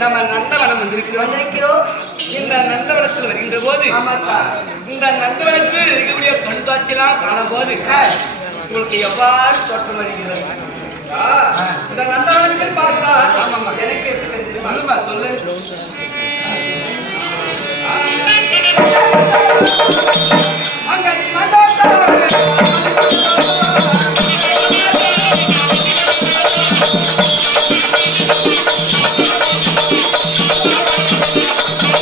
நம்ம நந்தவனம் வந்திருக்கிறோம் வந்திருக்கிறோம். இந்த நந்தவனத்தில் வருகின்ற போது இந்த நந்தவனத்தில் இருக்கக்கூடிய கண்காட்சியெல்லாம் காணும் போது உங்களுக்கு எவ்வாறு தோற்றம் வருகிறது இந்த நந்தவனத்தில் பார்த்தா ஆமாம் எனக்கு சொல்லுமா சொல்லு. Thank you. அப்படி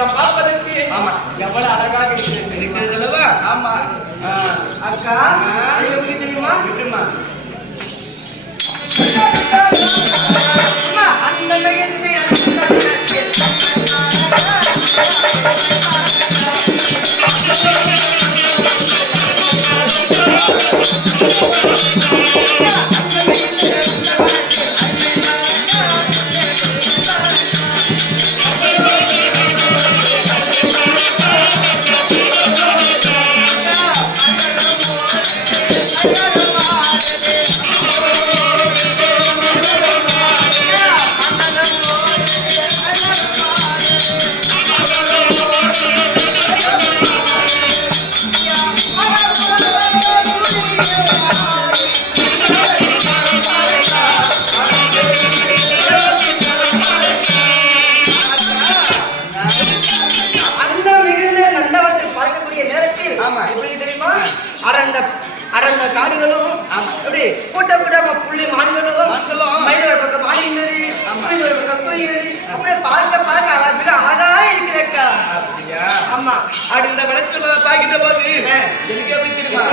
எல்லாம் பார்ப்பதற்கு ஆமா. எவ்வளவு அழகாக இருக்கிறது இருக்கிறது அல்லவா ஆமா. அக்கா எப்படி தெரியுமா எப்படிம்மா அம்மா, அந்த. அந்த கூட்ட கூட்டமா புள்ளி மான்களும் மயிலோட பக்கம் மாறினது பக்கம் போயினது அப்படியே பார்க்க பார்க்க அழகா அழகா இருக்கிறக்கா அப்படியா? ஆமா. அப்படி இந்த விளக்கு பாக்கிட்ட போது எனக்கு எப்படி தெரியுமா?